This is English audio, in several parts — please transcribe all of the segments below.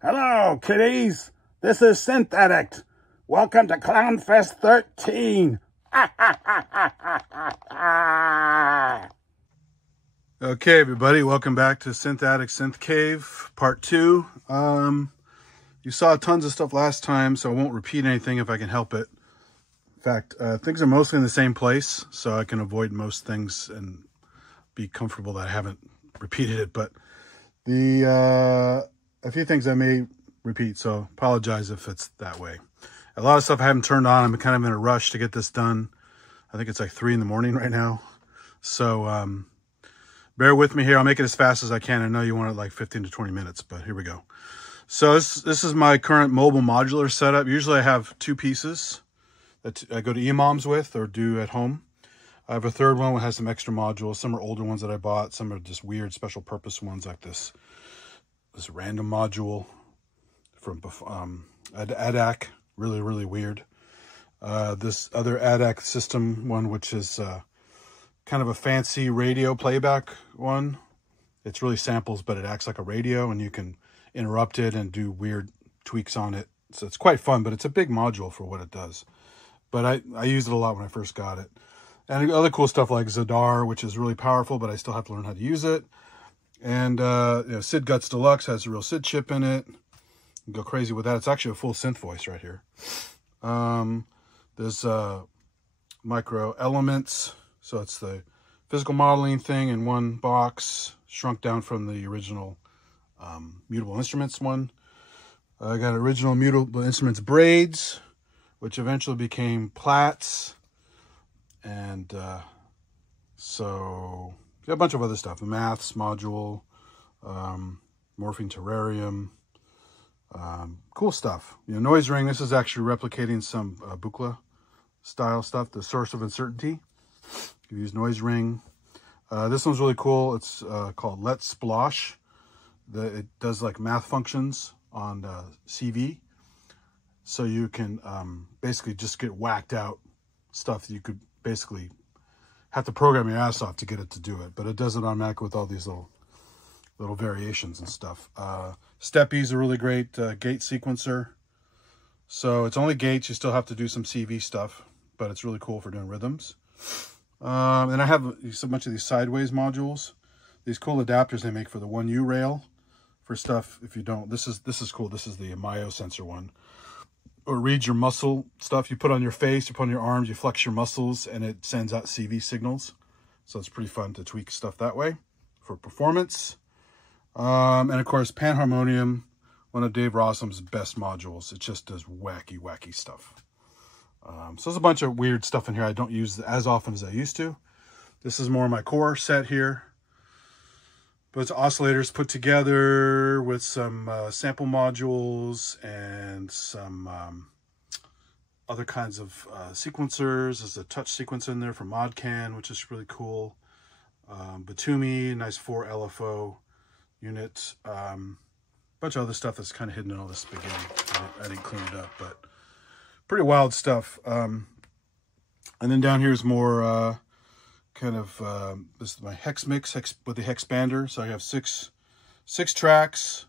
Hello, kiddies. This is SYNTHADDICT. Welcome to CLOWNFEST 13. Okay, everybody, welcome back to SYNTHADDICT Synth Cave, part 2. You saw tons of stuff last time, so I won't repeat anything if I can help it. In fact, things are mostly in the same place, so I can avoid most things and be comfortable that I haven't repeated it. But a few things I may repeat, so apologize if it's that way. A lot of stuff I haven't turned on. I'm kind of in a rush to get this done. I think it's like 3 in the morning right now. So bear with me here. I'll make it as fast as I can. I know you want it like 15 to 20 minutes, but here we go. So this is my current mobile modular setup. Usually I have 2 pieces that I go to EMOMs with or do at home. I have a third one that has some extra modules. Some are older ones that I bought. Some are just weird special purpose ones like this random module from PtAC. Really, really weird. This other PtAC system one, which is kind of a fancy radio playback one. It's really samples, but it acts like a radio, and you can interrupt it and do weird tweaks on it. So it's quite fun, but it's a big module for what it does. But I used it a lot when I first got it. And other cool stuff like Zadar, which is really powerful, but I still have to learn how to use it. And SID Guts Deluxe has a real SID chip in it. You go crazy with that. It's actually a full synth voice right here. There's micro elements. So it's the physical modeling thing in one box, shrunk down from the original mutable instruments one. I got original mutable instruments braids, which eventually became plats. And so a bunch of other stuff. The maths module, morphine terrarium, cool stuff. Noise ring. This is actually replicating some Buchla style stuff. The source of uncertainty. You use noise ring. This one's really cool. It's called Let Splosh. It does like math functions on CV. So you can basically just get whacked out stuff that you could basically have to program your ass off to get it to do it. But it does it automatically with all these little variations and stuff. Steppi's a really great gate sequencer. So it's only gates. You still have to do some CV stuff, but it's really cool for doing rhythms. And I have a bunch of these sideways modules. These cool adapters they make for the 1U rail for stuff. If you don't, this is cool. This is the myosensor one. Or reads your muscle stuff. You put on your face, you put on your arms, you flex your muscles, and it sends out CV signals. So it's pretty fun to tweak stuff that way for performance. And of course, Panharmonium, one of Dave Rossum's best modules. It just does wacky, wacky stuff. So there's a bunch of weird stuff in here I don't use as often as I used to. This is more my core set here. But it's oscillators put together with some sample modules and some other kinds of sequencers. There's a touch sequencer in there from Modcan, which is really cool. Batumi, nice 4 LFO unit. Bunch of other stuff that's kind of hidden in all this spaghetti. I didn't clean it up, but pretty wild stuff. And then down here is more this is my hex mix with the hexpander. So I have six tracks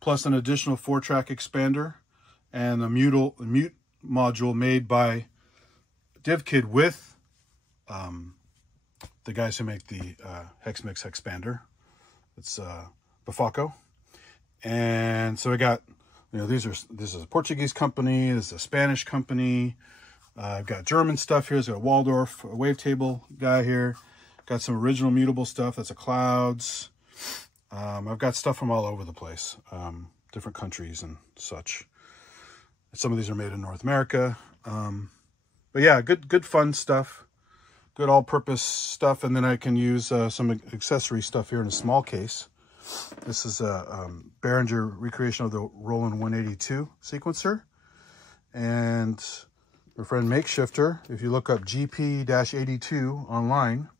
plus an additional 4-track expander and a mute module made by DivKid with the guys who make the hex mix hexpander. It's Bafaco. And so I got, this is a Portuguese company, this is a Spanish company. I've got German stuff here. There's a Waldorf wavetable guy here. Got some original mutable stuff. That's a Clouds. I've got stuff from all over the place, different countries and such. Some of these are made in North America. But yeah, good fun stuff. Good all-purpose stuff. And then I can use some accessory stuff here in a small case. This is a Behringer recreation of the Roland 182 sequencer. And our friend Makeshifter, if you look up GP-82 online,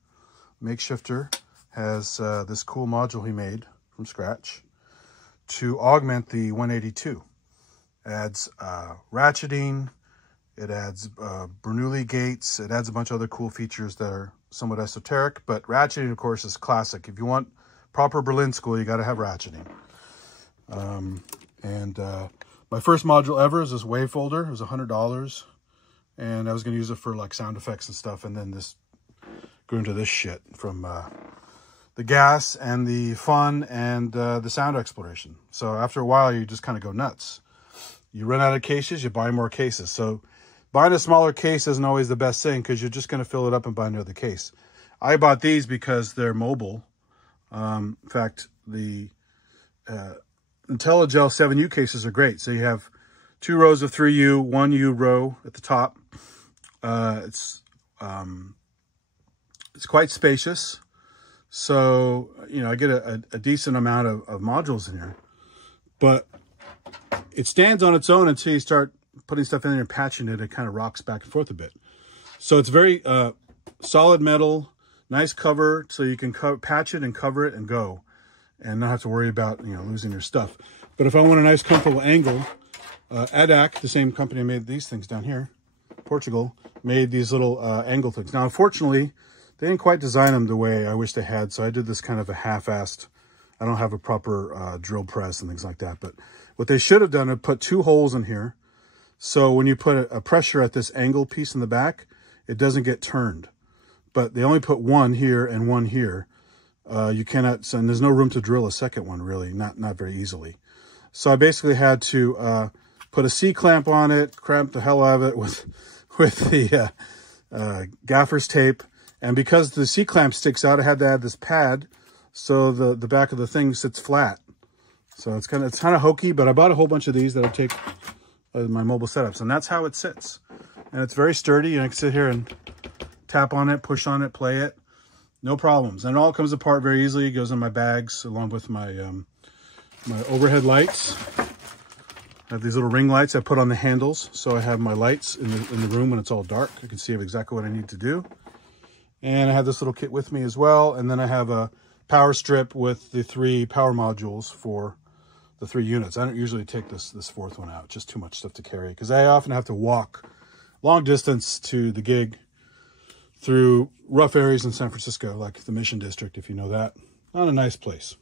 Makeshifter has this cool module he made from scratch to augment the 182. It adds ratcheting, it adds Bernoulli gates, it adds a bunch of other cool features that are somewhat esoteric, but ratcheting, of course, is classic. If you want proper Berlin school, you got to have ratcheting. And my first module ever is this wave folder. It was $100. And I was going to use it for like sound effects and stuff. And then this grew into this shit from the gas and the fun and the sound exploration. So after a while, you just kind of go nuts. You run out of cases, you buy more cases. So buying a smaller case isn't always the best thing because you're just going to fill it up and buy another case. I bought these because they're mobile. In fact, the IntelliGel 7U cases are great. So you have 2 rows of 3U, 1U row at the top. It's quite spacious. So, you know, I get a decent amount of modules in here. But it stands on its own until you start putting stuff in there and patching it. It kind of rocks back and forth a bit. So it's very solid metal, nice cover, so you can patch it and cover it and go, and not have to worry about, you know, losing your stuff. But if I want a nice comfortable angle, PtAC, the same company that made these things down here, Portugal, made these little angle things. Now, unfortunately, they didn't quite design them the way I wish they had, so I did this kind of a half-assed. I don't have a proper drill press and things like that, but what they should have done is put 2 holes in here. So when you put a pressure at this angle piece in the back, it doesn't get turned. But they only put 1 here and 1 here. You cannot, and there's no room to drill a second one, really, not very easily. So I basically had to put a C-clamp on it, cramp the hell out of it with the gaffer's tape. And because the C-clamp sticks out, I had to add this pad so the back of the thing sits flat. So it's kind of hokey, but I bought a whole bunch of these that I take my mobile setups, and that's how it sits. And it's very sturdy, and I can sit here and tap on it, push on it, play it, no problems. And it all comes apart very easily. It goes in my bags along with my my overhead lights. I have these little ring lights I put on the handles, so I have my lights in the room when it's all dark. I can see exactly what I need to do. And I have this little kit with me as well. And then I have a power strip with the 3 power modules for the 3 units. I don't usually take this 4th one out, just too much stuff to carry, because I often have to walk long distance to the gig through rough areas in San Francisco, like the Mission District, if you know that. Not a nice place.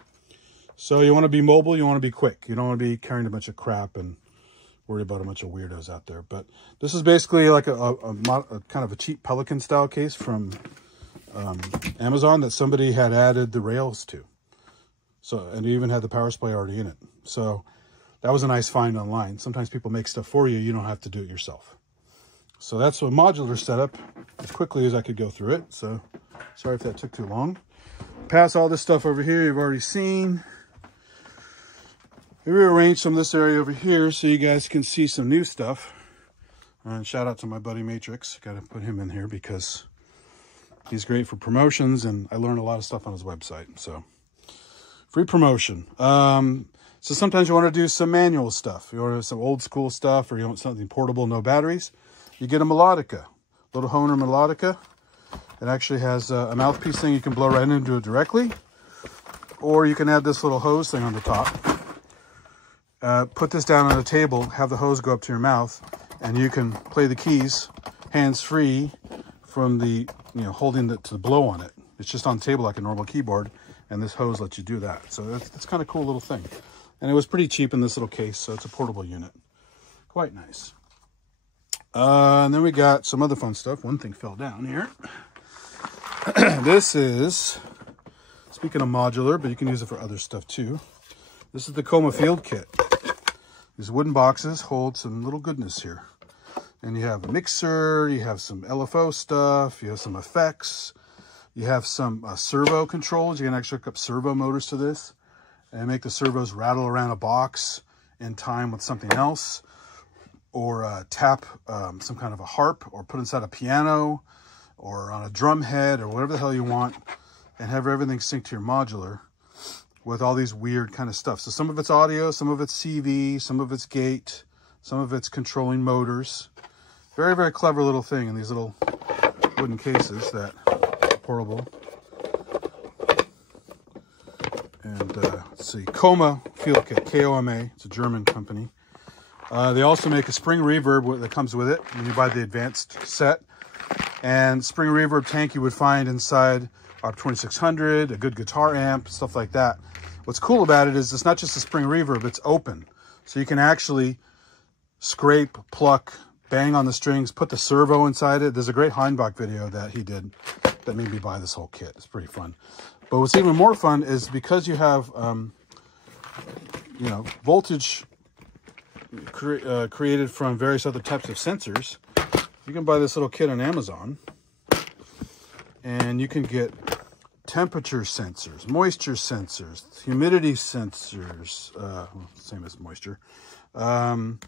So you want to be mobile, you want to be quick. You don't want to be carrying a bunch of crap and worry about a bunch of weirdos out there. But this is basically like a kind of a cheap Pelican style case from Amazon that somebody had added the rails to. So, and it even had the power supply already in it. So that was a nice find online. Sometimes people make stuff for you. You don't have to do it yourself. So that's a modular setup as quickly as I could go through it. So sorry if that took too long. Pass all this stuff over here you've already seen. I rearranged some of this area over here so you guys can see some new stuff. And shout out to my buddy Matrix. Got to put him in here because he's great for promotions, and I learned a lot of stuff on his website. So free promotion. So sometimes you want to do some manual stuff. You want to do some old school stuff, or you want something portable, no batteries. You get a melodica, little Hohner melodica. It actually has a mouthpiece thing. You can blow right into it directly, or you can add this little hose thing on the top. Put this down on a table, have the hose go up to your mouth, and you can play the keys hands-free from the, you know, holding to blow on it. It's just on the table like a normal keyboard, and this hose lets you do that. So it's kind of cool little thing. And it was pretty cheap in this little case, so it's a portable unit. Quite nice. And then we got some other fun stuff. One thing fell down here. This is, speaking of modular, but you can use it for other stuff too. This is the Coma Field Kit. These wooden boxes hold some little goodness here. And you have a mixer, you have some LFO stuff, you have some effects, you have some servo controls. You can actually hook up servo motors to this and make the servos rattle around a box in time with something else, or tap some kind of a harp, or put inside a piano, or on a drum head, or whatever the hell you want, and have everything sync to your modular with all these weird kind of stuff. So some of it's audio, some of it's CV, some of it's gate, some of it's controlling motors. Very, very clever little thing in these little wooden cases that are portable. And let's see, Coma Field Kit, K-O-M-A. It's a German company. They also make a spring reverb that comes with it when you buy the advanced set. And spring reverb tank you would find inside our 2600, a good guitar amp, stuff like that. What's cool about it is it's not just a spring reverb, it's open. So you can actually scrape, pluck, bang on the strings, put the servo inside it. There's a great Heimbach video that he did that made me buy this whole kit. It's pretty fun. But what's even more fun is because you have, you know, voltage created from various other types of sensors. You can buy this little kit on Amazon, and you can get temperature sensors, moisture sensors, humidity sensors, same as moisture. You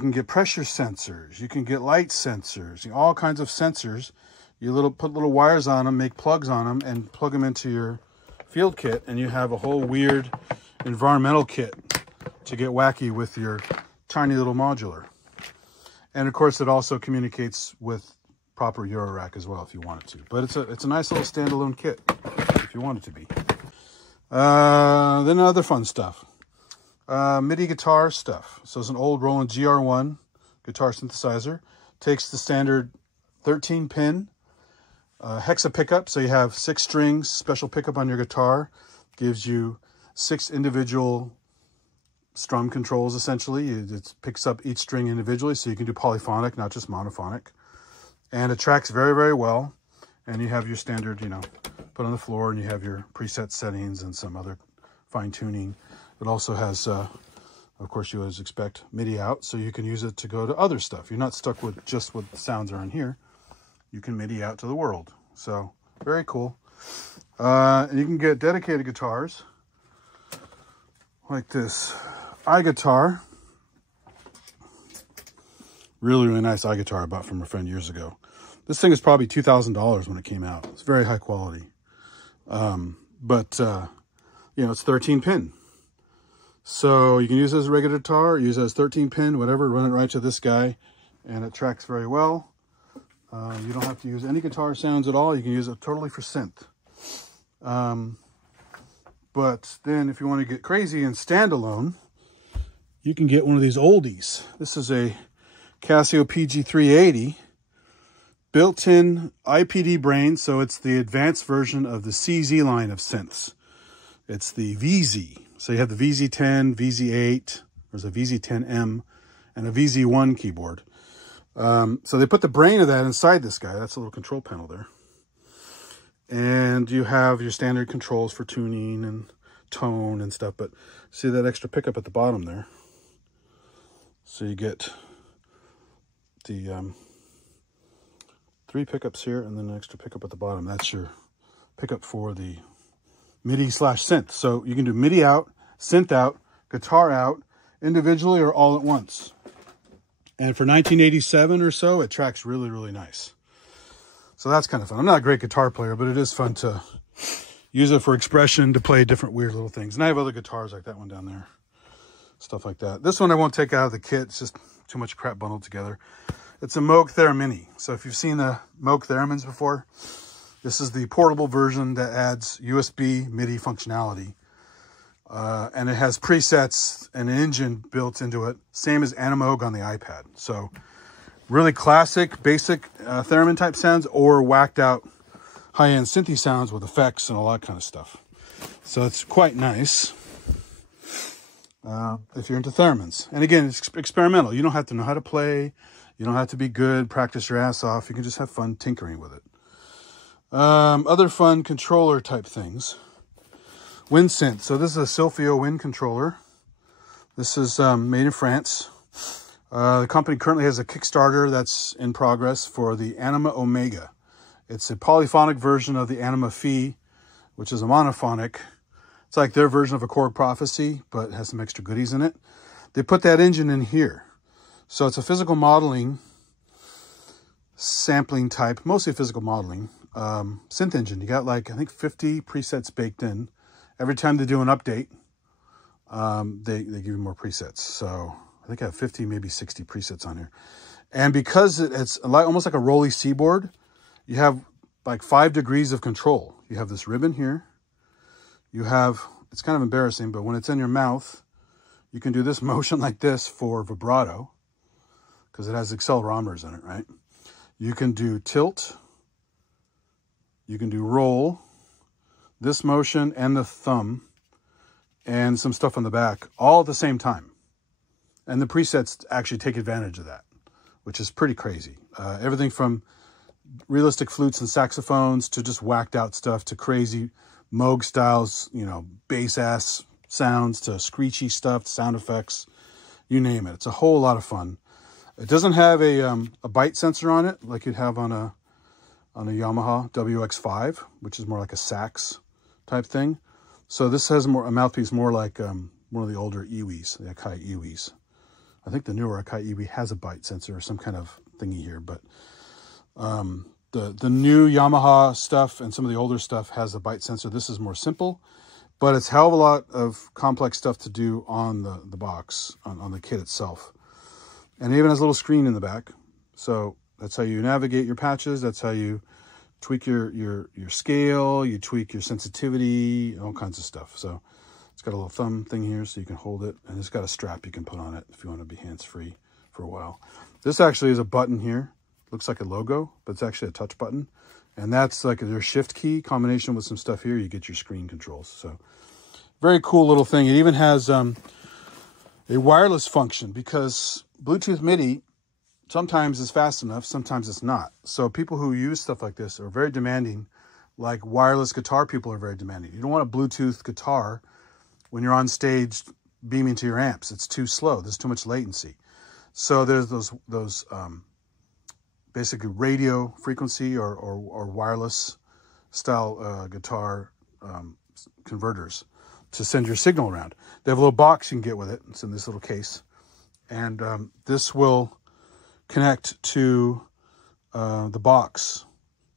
can get pressure sensors. You can get light sensors. All kinds of sensors. You put little wires on them, make plugs on them, and plug them into your field kit, and you have a whole weird environmental kit to get wacky with your tiny little modular. And of course, it also communicates with proper Euro rack as well if you want it to. But it's a nice little standalone kit if you want it to be. Then other fun stuff. MIDI guitar stuff. So it's an old Roland GR1 guitar synthesizer. Takes the standard 13-pin hexa pickup. So you have 6 strings, special pickup on your guitar. Gives you 6 individual strum controls, essentially. It picks up each string individually, so you can do polyphonic, not just monophonic. And it tracks very, very well. And you have your standard, you know, put on the floor, and you have your preset settings and some other fine-tuning. It also has, of course, you always expect MIDI out, so you can use it to go to other stuff. You're not stuck with just what the sounds are in here. You can MIDI out to the world. So, very cool. And you can get dedicated guitars like this iGuitar. Really, really nice iGuitar I bought from a friend years ago. This thing is probably $2,000 when it came out. It's very high quality. You know, it's 13-pin. So you can use it as a regular guitar, use it as 13-pin, whatever, run it right to this guy, and it tracks very well. You don't have to use any guitar sounds at all. You can use it totally for synth. But then if you want to get crazy and standalone, you can get one of these oldies. This is a Casio PG380, built-in IPD brain, so it's the advanced version of the CZ line of synths. It's the VZ. So you have the VZ10, VZ8, there's a VZ10M, and a VZ1 keyboard. So they put the brain of that inside this guy. That's a little control panel there. And you have your standard controls for tuning and tone and stuff, but see that extra pickup at the bottom there? So you get the 3 pickups here and then an extra pickup at the bottom. That's your pickup for the MIDI/synth. So you can do MIDI out, synth out, guitar out, individually or all at once. And for 1987 or so, it tracks really, really nice. So that's kind of fun. I'm not a great guitar player, but it is fun to use it for expression, to play different weird little things. And I have other guitars like that one down there. Stuff like that. This one I won't take out of the kit. It's just too much crap bundled together. It's a Moog Theremin. So if you've seen the Moog Theremins before, this is the portable version that adds USB MIDI functionality. And it has presets and an engine built into it, same as Animoog on the iPad. So really classic, basic theremin type sounds, or whacked out high-end synthy sounds with effects and all that kind of stuff. So it's quite nice if you're into theremins. And again, it's experimental. You don't have to know how to play. You don't have to be good, practice your ass off. You can just have fun tinkering with it. Other fun controller type things. WindSynth. So this is a Silphio wind controller. This is made in France. The company currently has a Kickstarter that's in progress for the Anima Omega. It's a polyphonic version of the Anima Phi, which is a monophonic. It's like their version of a Korg Prophecy, but it has some extra goodies in it. They put that engine in here. So it's a physical modeling, sampling type, mostly physical modeling, synth engine. You got like, I think 50 presets baked in. Every time they do an update, they give you more presets. So I think I have 50, maybe 60 presets on here. And because it's almost like a Rolly C-board, you have like 5 degrees of control. You have this ribbon here. You have, it's kind of embarrassing, but when it's in your mouth, you can do this motion like this for vibrato, because it has accelerometers in it, right? You can do tilt. You can do roll, this motion and the thumb, and some stuff on the back, all at the same time. And the presets actually take advantage of that, which is pretty crazy. Everything from realistic flutes and saxophones to just whacked out stuff to crazy Moog styles, you know, bass ass sounds to screechy stuff, sound effects, you name it. It's a whole lot of fun. It doesn't have a byte sensor on it like you'd have on a Yamaha WX5, which is more like a sax type thing. So this has a mouthpiece more like one of the older Iwis, the Akai Iwis. I think the newer Akai Iwi has a byte sensor or some kind of thingy here, but the new Yamaha stuff and some of the older stuff has a byte sensor. This is more simple, but it's a hell of a lot of complex stuff to do on the box, on the kit itself. And it even has a little screen in the back. So that's how you navigate your patches. That's how you tweak your scale, you tweak your sensitivity, all kinds of stuff. So it's got a little thumb thing here so you can hold it, and it's got a strap you can put on it if you want to be hands-free for a while. This actually is a button here. Looks like a logo, but it's actually a touch button. And that's like their shift key combination with some stuff here. You get your screen controls. So very cool little thing. It even has a wireless function because Bluetooth MIDI sometimes is fast enough, sometimes it's not. So people who use stuff like this are very demanding, like wireless guitar people are very demanding. You don't want a Bluetooth guitar when you're on stage beaming to your amps. It's too slow. There's too much latency. So there's those basically radio frequency or wireless style guitar converters to send your signal around. They have a little box you can get with it. It's in this little case. And this will connect to the box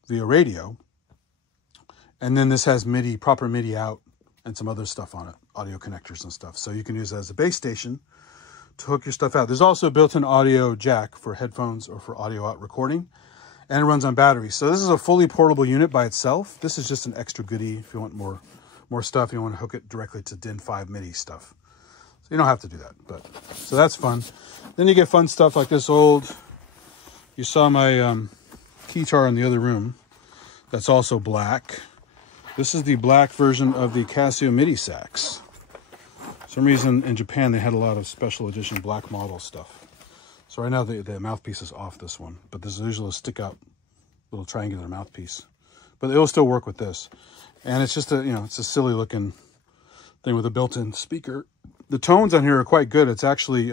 via radio. And then this has MIDI, proper MIDI out and some other stuff on it, audio connectors and stuff. So you can use it as a base station to hook your stuff out. There's also a built-in audio jack for headphones or for audio out recording, and it runs on battery. So this is a fully portable unit by itself. This is just an extra goodie if you want more stuff. You want to hook it directly to DIN 5 MIDI stuff. So you don't have to do that, but so that's fun. Then you get fun stuff like this old, you saw my guitar in the other room. That's also black. This is the black version of the Casio MIDI sax. For some reason in Japan, they had a lot of special edition black model stuff. So right now the mouthpiece is off this one, but there's usually a stick out little triangular mouthpiece, but it will still work with this. And it's just it's a silly looking thing with a built-in speaker. The tones on here are quite good. It's actually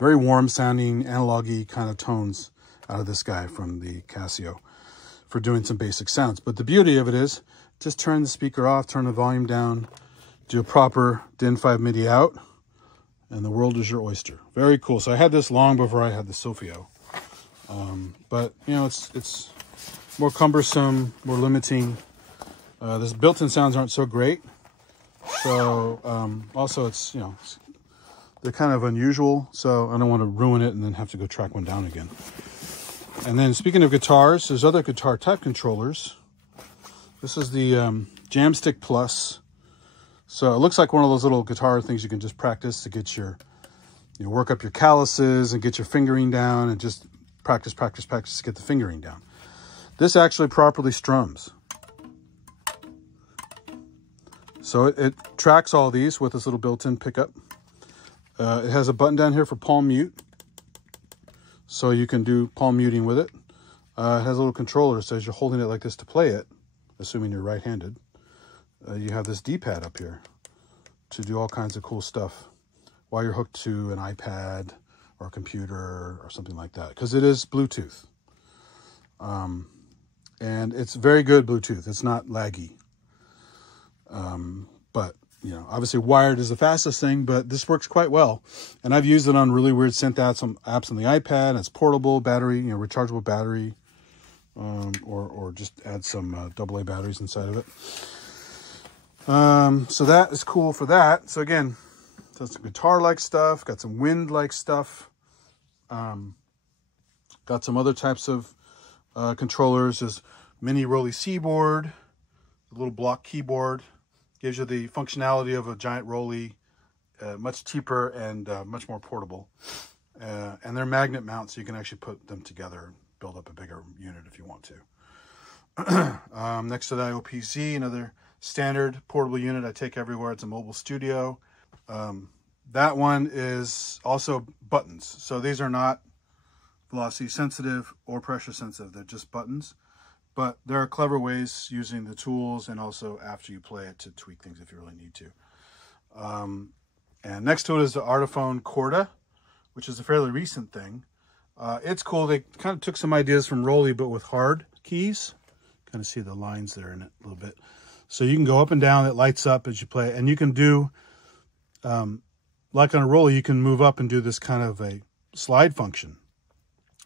very warm sounding, analog-y kind of tones out of this guy from the Casio for doing some basic sounds. But the beauty of it is just turn the speaker off, turn the volume down, do a proper DIN 5 MIDI out, and the world is your oyster. Very cool. So I had this long before I had the Sofio. But, it's more cumbersome, more limiting. This built-in sounds aren't so great. So, also they're kind of unusual. So I don't want to ruin it and then have to go track one down again. And then speaking of guitars, there's other guitar type controllers. This is the Jamstick Plus. So it looks like one of those little guitar things you can just practice to get work up your calluses and get your fingering down and just practice to get the fingering down. This actually properly strums. So it tracks all these with this little built-in pickup. It has a button down here for palm mute. So you can do palm muting with it. It has a little controller, so as you're holding it like this to play it, assuming you're right-handed, you have this D-pad up here to do all kinds of cool stuff while you're hooked to an iPad or a computer or something like that, because it is Bluetooth. And it's very good Bluetooth. It's not laggy. But, obviously wired is the fastest thing, but this works quite well. And I've used it on really weird synth apps on the iPad. And it's portable battery, rechargeable battery, or just add some AA batteries inside of it. So that is cool for that. So again, got some guitar-like stuff, got some wind-like stuff, got some other types of controllers. There's mini Rolly C-board, a little block keyboard, gives you the functionality of a giant Rolly, much cheaper and much more portable. And they're magnet mounts, so you can actually put them together and build up a bigger unit if you want to. Next to the IOPZ, another standard portable unit I take everywhere. It's a mobile studio. That one is also buttons. So these are not velocity sensitive or pressure sensitive. They're just buttons. But there are clever ways using the tools and also after you play it to tweak things if you really need to. And next to it is the Artiphone Corda, which is a fairly recent thing. It's cool. They kind of took some ideas from Rolly, but with hard keys. Kind of see the lines there in it a little bit. So you can go up and down. It lights up as you play. And you can do, like on a Rolly, you can move up and do this kind of a slide function,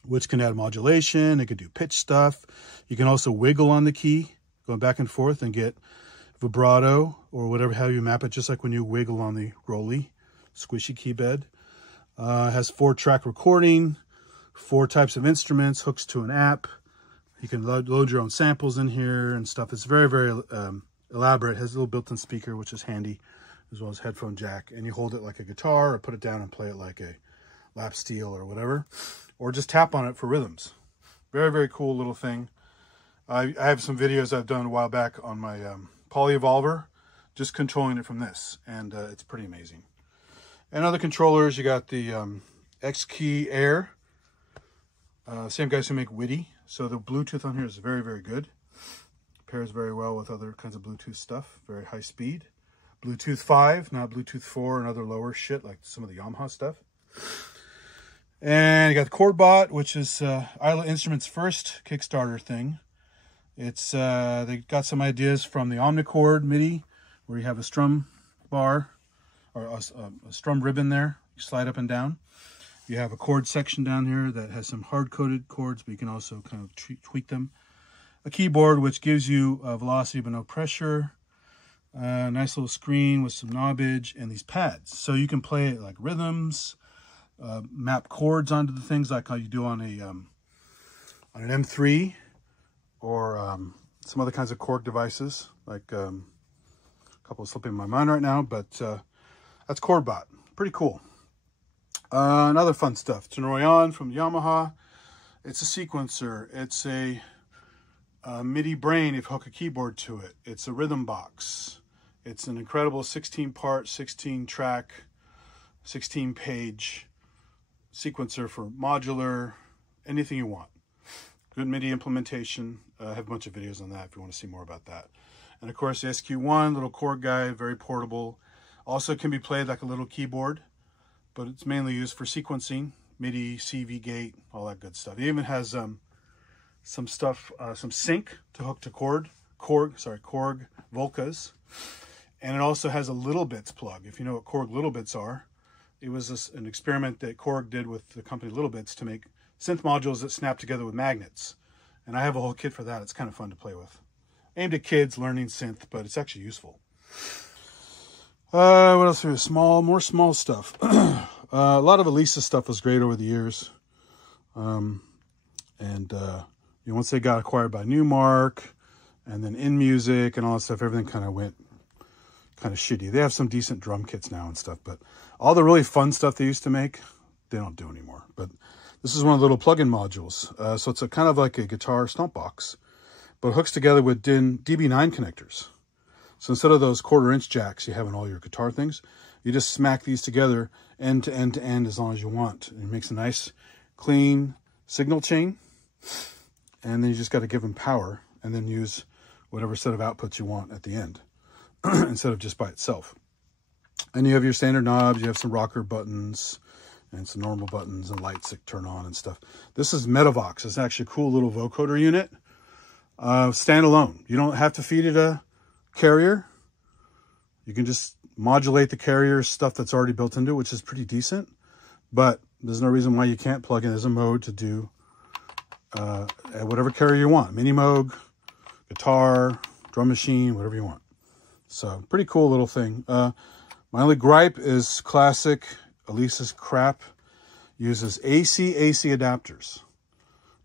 which can add modulation. It can do pitch stuff. You can also wiggle on the key, going back and forth and get vibrato or whatever, how you map it, just like when you wiggle on the Rolly squishy key bed. Has 4-track recording, 4 types of instruments, hooks to an app. You can load your own samples in here and stuff. It's very, very elaborate. It has a little built-in speaker, which is handy, as well as headphone jack. And you hold it like a guitar or put it down and play it like a lap steel or whatever, or just tap on it for rhythms. Very, very cool little thing. I have some videos I've done a while back on my Polyevolver, just controlling it from this, and it's pretty amazing. And other controllers, you got the X-Key Air, same guys who make Witty. So the Bluetooth on here is very, very good. Pairs very well with other kinds of Bluetooth stuff, very high speed. Bluetooth 5, not Bluetooth 4 and other lower shit like some of the Yamaha stuff. And you got the ChordBot, which is Isla Instruments' first Kickstarter thing. It's they got some ideas from the Omnichord MIDI, where you have a strum bar or a strum ribbon there. You slide up and down. You have a chord section down here that has some hard-coded chords, but you can also kind of tweak them. A keyboard which gives you velocity but no pressure. Nice little screen with some knobbage and these pads, so you can play it like rhythms. Map chords onto the things like how you do on an M3 or some other kinds of Korg devices, like a couple slipping in my mind right now, but that's ChordBot. Pretty cool. Another fun stuff. Tenorion from Yamaha. It's a sequencer. It's a MIDI brain if you hook a keyboard to it. It's a rhythm box. It's an incredible 16-part, 16-track, 16-page sequencer for modular, anything you want. Good MIDI implementation. I have a bunch of videos on that if you want to see more about that. And of course the SQ1, little Korg guy, very portable. Also can be played like a little keyboard, but it's mainly used for sequencing, MIDI, CV gate, all that good stuff. It even has some stuff, some sync to hook to Korg Volcas. And it also has a Little Bits plug. If you know what Korg Little Bits are, it was an experiment that Korg did with the company Little Bits to make synth modules that snap together with magnets. And I have a whole kit for that. It's kind of fun to play with. Aimed at kids learning synth, but it's actually useful. What else? More small stuff. A lot of Elisa stuff was great over the years. Once they got acquired by Newmark and then InMusic and all that stuff, everything kind of went kind of shitty. They have some decent drum kits now and stuff, but all the really fun stuff they used to make, they don't do anymore. But this is one of the little plug-in modules. So it's a kind of like a guitar stomp box, but it hooks together with DB9 connectors. So instead of those 1/4-inch jacks you have in all your guitar things, you just smack these together end to end to end as long as you want. And it makes a nice, clean signal chain. And then you just got to give them power and then use whatever set of outputs you want at the end instead of just by itself. And you have your standard knobs, you have some rocker buttons and some normal buttons and lights that turn on and stuff. This is Metavox. It's actually a cool little vocoder unit. Standalone. You don't have to feed it a carrier. You can just modulate the carrier stuff that's already built into it, which is pretty decent. But there's no reason why you can't plug in as a mode to do whatever carrier you want. Mini Moog, guitar, drum machine, whatever you want. So pretty cool little thing. My only gripe is classic Elisa's crap uses AC adapters,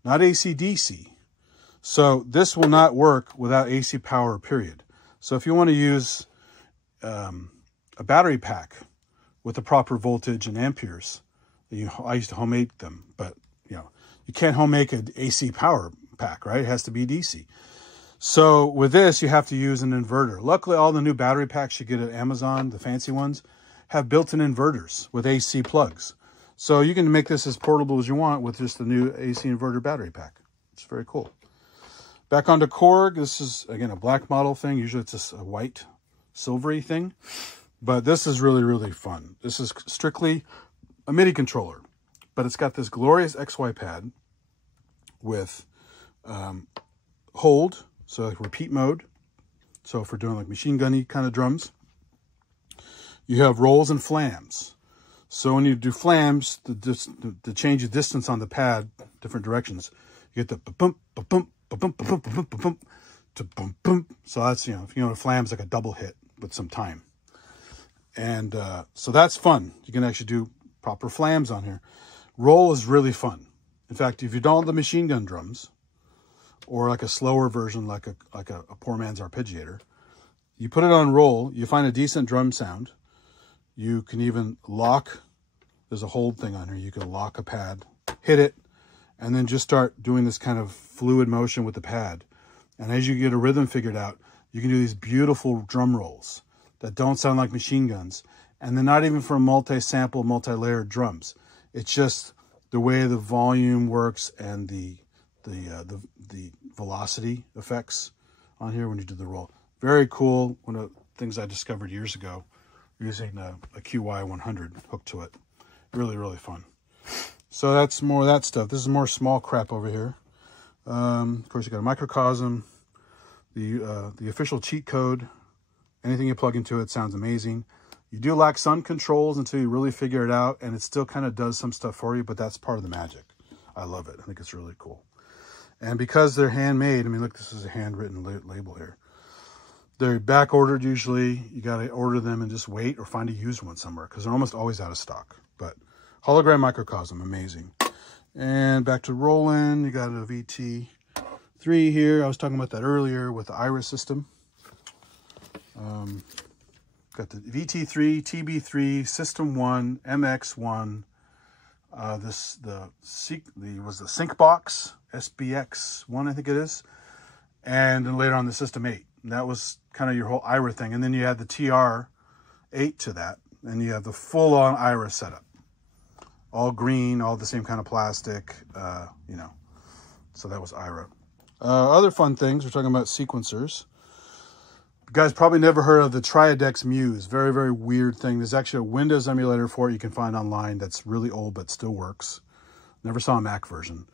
not AC-DC. So this will not work without AC power, period. So if you want to use a battery pack with the proper voltage and amperes, I used to homemade them, but you can't homemade an AC power pack, right? It has to be DC. So with this, you have to use an inverter. Luckily, all the new battery packs you get at Amazon, the fancy ones, have built-in inverters with AC plugs. So you can make this as portable as you want with just the new AC inverter battery pack. It's very cool. Back onto Korg. This is, again, a black model thing. Usually it's just a white, silvery thing. But this is really, really fun. This is strictly a MIDI controller. But it's got this glorious XY pad with hold, so like repeat mode. So if we're doing like machine gunny kind of drums. You have rolls and flams. So when you do flams, to change the distance on the pad, different directions, you get the ba-bump, ba-bump, ba-bump, ba-bump, ba-bump, ba-bump, to bump, bump. So that's, you know, if you know, a flam's like a double hit with some time. And so that's fun. You can actually do proper flams on here. Roll is really fun. In fact, if you don't have the machine gun drums, or like a slower version, like a poor man's arpeggiator, you put it on roll, you find a decent drum sound. You can even lock, there's a hold thing on here. You can lock a pad, hit it, and then just start doing this kind of fluid motion with the pad. And as you get a rhythm figured out, you can do these beautiful drum rolls that don't sound like machine guns. And they're not even for multi-sample, multi-layered drums. It's just the way the volume works and the velocity effects on here when you do the roll. Very cool. One of the things I discovered years ago using a QY100 hooked to it. Really, really fun. So that's more of that stuff. This is more small crap over here. Of course, you got a microcosm, the official cheat code. Anything you plug into it sounds amazing. You do lack some controls until you really figure it out, and it still kind of does some stuff for you, but that's part of the magic. I love it. I think it's really cool. And because they're handmade, I mean, look, this is a handwritten label here. They're back ordered usually. You got to order them and just wait or find a used one somewhere because they're almost always out of stock. But hologram microcosm, amazing. And back to Roland, you got a VT3 here. I was talking about that earlier with the Iris system. Got the VT3, TB3, System 1, MX1. Was the Sync Box, SBX1, I think it is. And then later on the System 8. And that was kind of your whole IRA thing. And then you had the TR8 to that. And you have the full-on IRA setup. All green, all the same kind of plastic, you know. So that was IRA. Other fun things, we're talking about sequencers. You guys probably never heard of the Triadex Muse. Very, very weird thing. There's actually a Windows emulator for it you can find online that's really old but still works. Never saw a Mac version.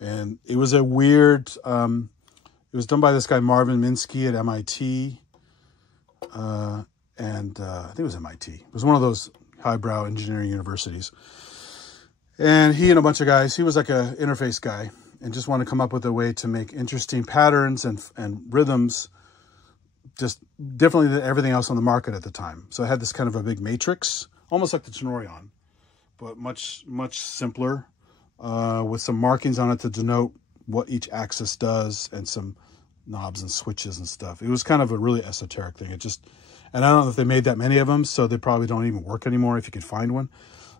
And it was a weird... it was done by this guy, Marvin Minsky at MIT. I think it was MIT. It was one of those highbrow engineering universities. And he and a bunch of guys, he was like an interface guy and just wanted to come up with a way to make interesting patterns and rhythms just differently than everything else on the market at the time. So it had this kind of a big matrix, almost like the Tenorion, but much, much simpler, with some markings on it to denote what each axis does and some knobs and switches and stuff. It was kind of a really esoteric thing. And I don't know if they made that many of them, so they probably don't even work anymore if you could find one.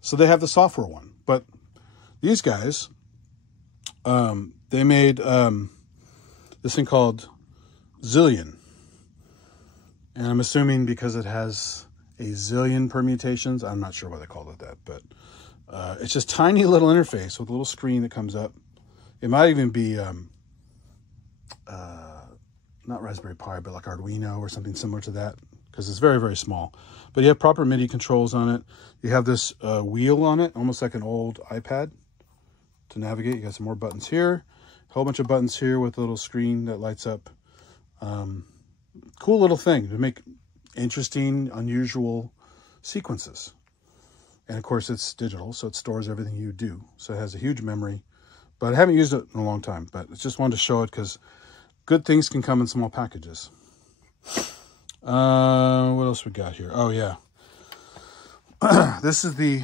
So they have the software one. But these guys, they made this thing called Zillion. And I'm assuming because it has a zillion permutations, I'm not sure why they called it that, but it's just tiny little interface with a little screen that comes up. It might even be, not Raspberry Pi, but like Arduino or something similar to that, because it's very, very small. But you have proper MIDI controls on it. You have this wheel on it, almost like an old iPad to navigate. You got some more buttons here, a whole bunch of buttons here with a little screen that lights up. Cool little thing to make interesting, unusual sequences. And of course it's digital, so it stores everything you do. So it has a huge memory. But I haven't used it in a long time, but I just wanted to show it because good things can come in small packages. What else we got here? Oh, yeah. This is the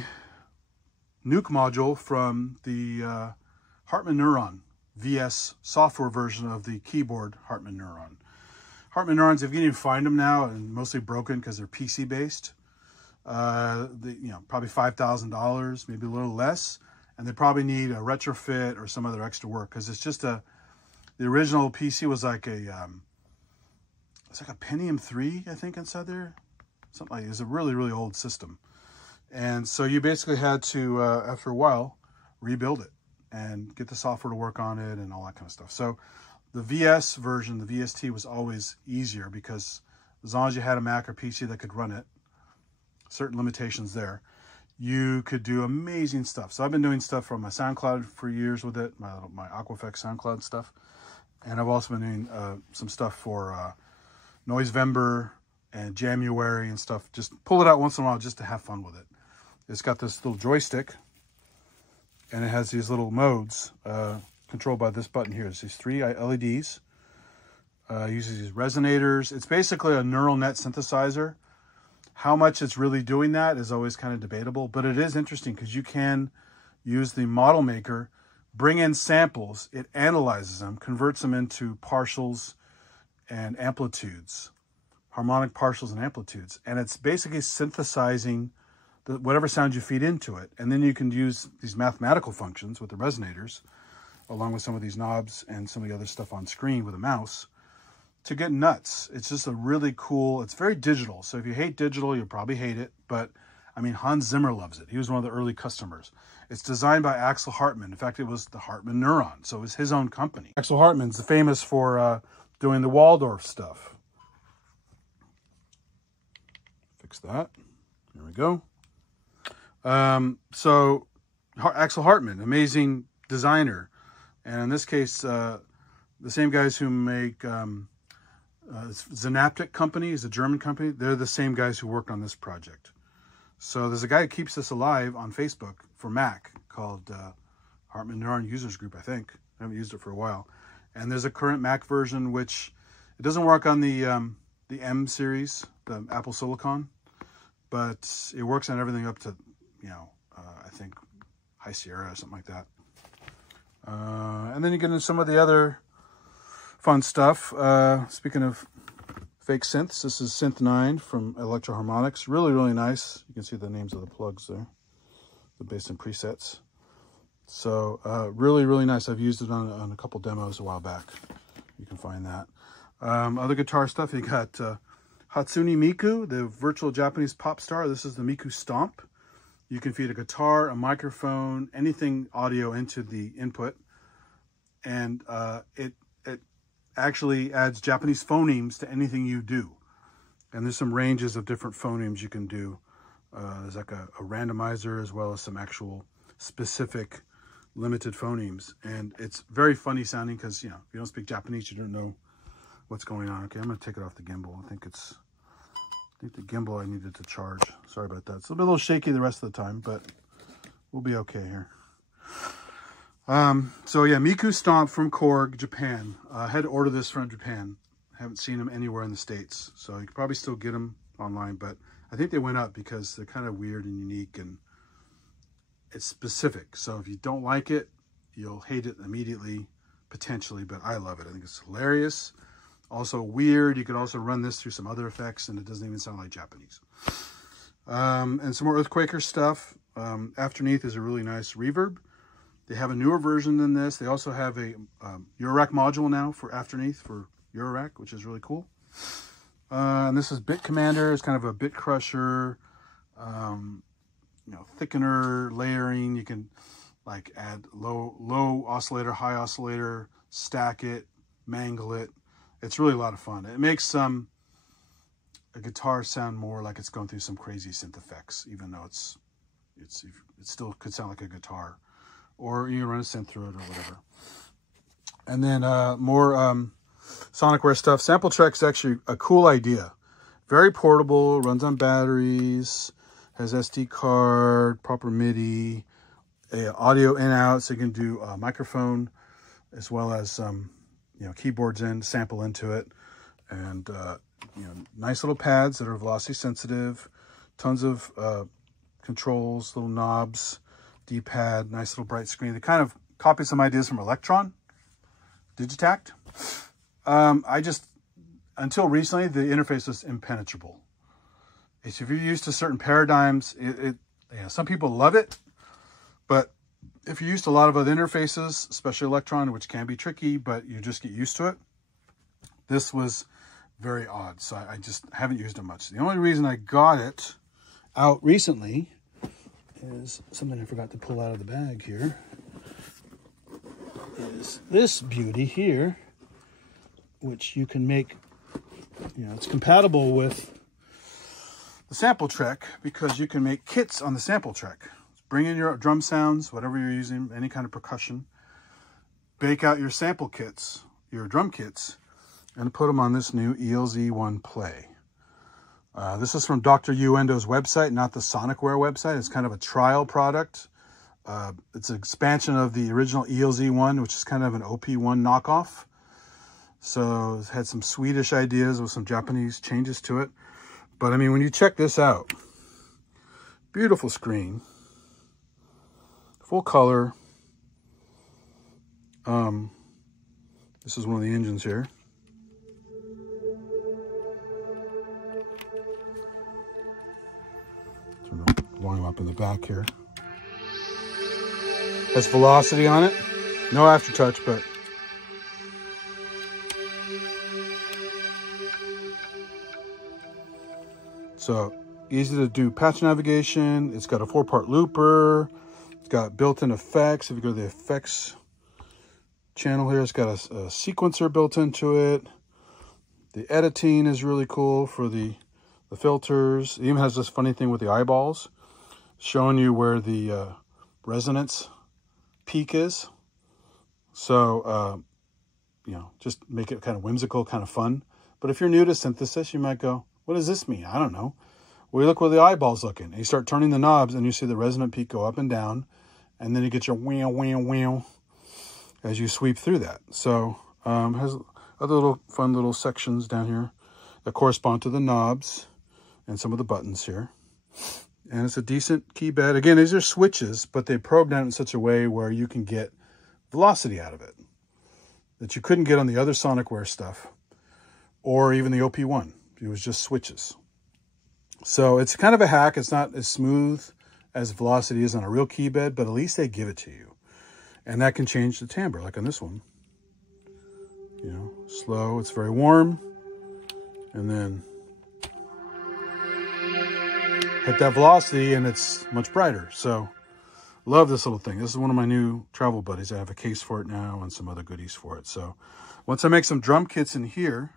Nuke module from the Hartman Neuron VS software version of the keyboard Hartman Neuron. Hartman Neurons, if you can even find them now, and mostly broken because they're PC-based, probably $5,000, maybe a little less. And they probably need a retrofit or some other extra work because it's just the original PC was like it's like a Pentium 3, I think, inside there. Something like it was a really, really old system. And so you basically had to, after a while, rebuild it and get the software to work on it and all that kind of stuff. So the VS version, the VST, was always easier because as long as you had a Mac or PC that could run it, certain limitations there, you could do amazing stuff. So I've been doing stuff from my SoundCloud for years with it, my Aquafx SoundCloud stuff. And I've also been doing some stuff for Noisevember and January and stuff. Just pull it out once in a while just to have fun with it. It's got this little joystick, and it has these little modes controlled by this button here. There's these 3 LEDs. Uses these resonators. It's basically a neural net synthesizer. How much it's really doing that is always kind of debatable, but it is interesting because you can use the model maker, bring in samples, it analyzes them, converts them into partials and amplitudes, harmonic partials and amplitudes, and it's basically synthesizing whatever sound you feed into it. And then you can use these mathematical functions with the resonators, along with some of these knobs and some of the other stuff on screen with a mouse, to get nuts. It's just a really cool, it's very digital. So if you hate digital, you'll probably hate it. But I mean, Hans Zimmer loves it. He was one of the early customers. It's designed by Axel Hartmann. In fact, it was the Hartmann Neuron. So it was his own company. Axel Hartmann's famous for doing the Waldorf stuff. Fix that. There we go. So Axel Hartmann, amazing designer. And in this case, the same guys who make SYNTHADDICT company is a German company. They're the same guys who worked on this project. So there's a guy who keeps this alive on Facebook for Mac called Hartmann Neuron Users Group, I think. I haven't used it for a while. And there's a current Mac version, which it doesn't work on the M series, the Apple Silicon, but it works on everything up to, I think High Sierra or something like that. And then you get into some of the other fun stuff. Speaking of fake synths, this is Synth 9 from Electro Harmonics. Really, really nice. You can see the names of the plugs there. They're based in presets. So really, really nice. I've used it on a couple demos a while back. You can find that. Other guitar stuff, you got Hatsune Miku, the virtual Japanese pop star. This is the Miku Stomp. You can feed a guitar, a microphone, anything audio into the input. And it actually adds Japanese phonemes to anything you do. And there's some ranges of different phonemes you can do. There's like a randomizer as well as some actual specific limited phonemes. And it's very funny sounding because, if you don't speak Japanese, you don't know what's going on. Okay, I'm going to take it off the gimbal. I think the gimbal I needed to charge. Sorry about that. It's a little shaky the rest of the time, but we'll be okay here. So yeah, Miku Stomp from Korg, Japan. I had to order this from Japan. Haven't seen them anywhere in the States. So you could probably still get them online, but I think they went up because they're kind of weird and unique and it's specific. So if you don't like it, you'll hate it immediately, potentially, but I love it. I think it's hilarious. Also weird. You could also run this through some other effects and it doesn't even sound like Japanese. And some more Earthquaker stuff. Afterneath is a really nice reverb. They have a newer version than this. They also have a Eurorack module now for Afterneath for Eurorack, which is really cool. And this is Bit Commander. It's kind of a bit crusher, thickener, layering. You can like add low oscillator, high oscillator, stack it, mangle it. It's really a lot of fun. It makes a guitar sound more like it's going through some crazy synth effects, even though it still could sound like a guitar. Or you can run a synth through it or whatever. And then more Sonicware stuff. Sample Track's actually a cool idea. Very portable, runs on batteries, has SD card, proper MIDI, audio in out, so you can do a microphone as well as keyboards in, sample into it, and nice little pads that are velocity sensitive, tons of controls, little knobs, D-pad, nice little bright screen. They kind of copy some ideas from Electron, Digitact. Until recently, the interface was impenetrable. If you're used to certain paradigms, some people love it, but if you're used to a lot of other interfaces, especially Electron, which can be tricky, but you just get used to it, this was very odd. So I just haven't used it much. The only reason I got it out recently is something I forgot to pull out of the bag here. Is this beauty here, which you can make, you know, it's compatible with the sample track because you can make kits on the sample track. Bring in your drum sounds, whatever you're using, any kind of percussion. Bake out your sample kits, your drum kits, and put them on this new ELZ1 Play. This is from Dr. Uendo's website, not the Sonicware website. It's kind of a trial product. It's an expansion of the original ELZ1, which is kind of an OP1 knockoff. So it had some Swedish ideas with some Japanese changes to it. But I mean, when you check this out, beautiful screen, full color. This is one of the engines here. Turn the volume up in the back here. Has velocity on it. No aftertouch, but so easy to do patch navigation. It's got a 4-part looper. It's got built-in effects. If you go to the effects channel here, it's got a sequencer built into it. The editing is really cool for the filters. It even has this funny thing with the eyeballs, showing you where the resonance peak is. So, you know, just make it kind of whimsical, kind of fun. But if you're new to synthesis, you might go, what does this mean? I don't know. Well, you look where the eyeball's looking. And you start turning the knobs and you see the resonant peak go up and down. And then you get your wheel, wheel, wheel as you sweep through that. So has other little fun little sections down here that correspond to the knobs and some of the buttons here. And it's a decent key bed. Again, these are switches, but they programmed it in such a way where you can get velocity out of it that you couldn't get on the other Sonicware stuff or even the OP1. It was just switches. So it's kind of a hack. It's not as smooth as velocity is on a real key bed, but at least they give it to you. And that can change the timbre, like on this one. You know, slow, it's very warm. And then hit that velocity and it's much brighter. So love this little thing. This is one of my new travel buddies. I have a case for it now and some other goodies for it. So once I make some drum kits in here,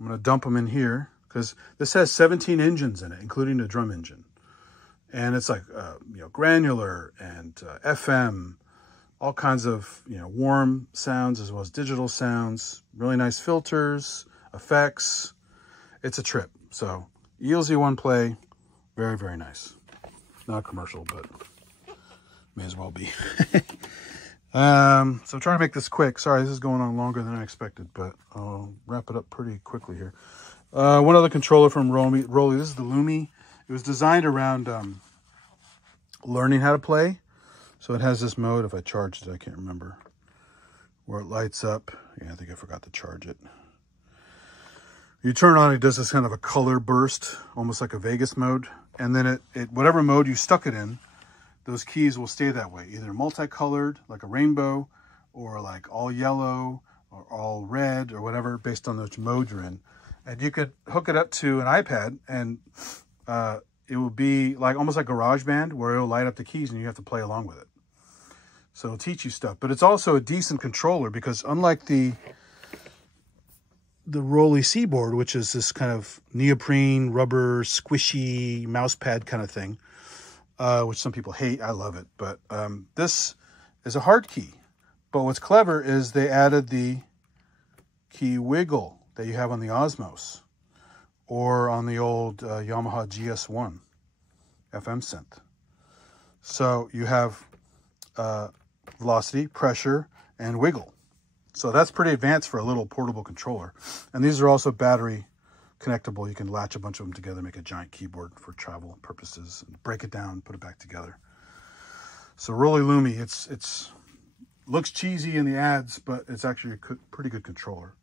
I'm going to dump them in here because this has 17 engines in it, including the drum engine. And it's like, you know, granular and FM, all kinds of, you know, warm sounds as well as digital sounds, really nice filters, effects. It's a trip. So ELZ1 Play, very, very nice. Not commercial, but may as well be. So I'm trying to make this quick. Sorry, this is going on longer than I expected, but I'll wrap it up pretty quickly here. One other controller from Rolly. This is the Lumi. It was designed around learning how to play. So it has this mode. If I charged it, I can't remember, where it lights up. Yeah, I think I forgot to charge it. You turn on, it does this kind of a color burst, almost like a Vegas mode. And then it whatever mode you stuck it in, those keys will stay that way, either multicolored, like a rainbow, or like all yellow, or all red, or whatever, based on which mode you're in. And you could hook it up to an iPad, and it will be like almost like GarageBand, where it'll light up the keys, and you have to play along with it. So it'll teach you stuff. But it's also a decent controller, because unlike the Rolly Seaboard, which is this kind of neoprene, rubber, squishy mouse pad kind of thing, which some people hate. I love it. But this is a hard key. But what's clever is they added the key wiggle that you have on the Osmos or on the old Yamaha GS1 FM synth. So you have velocity, pressure, and wiggle. So that's pretty advanced for a little portable controller. And these are also battery connectable. You can latch a bunch of them together, make a giant keyboard for travel purposes, and break it down, put it back together. So Rolly Lumi, it's looks cheesy in the ads, but it's actually a pretty good controller.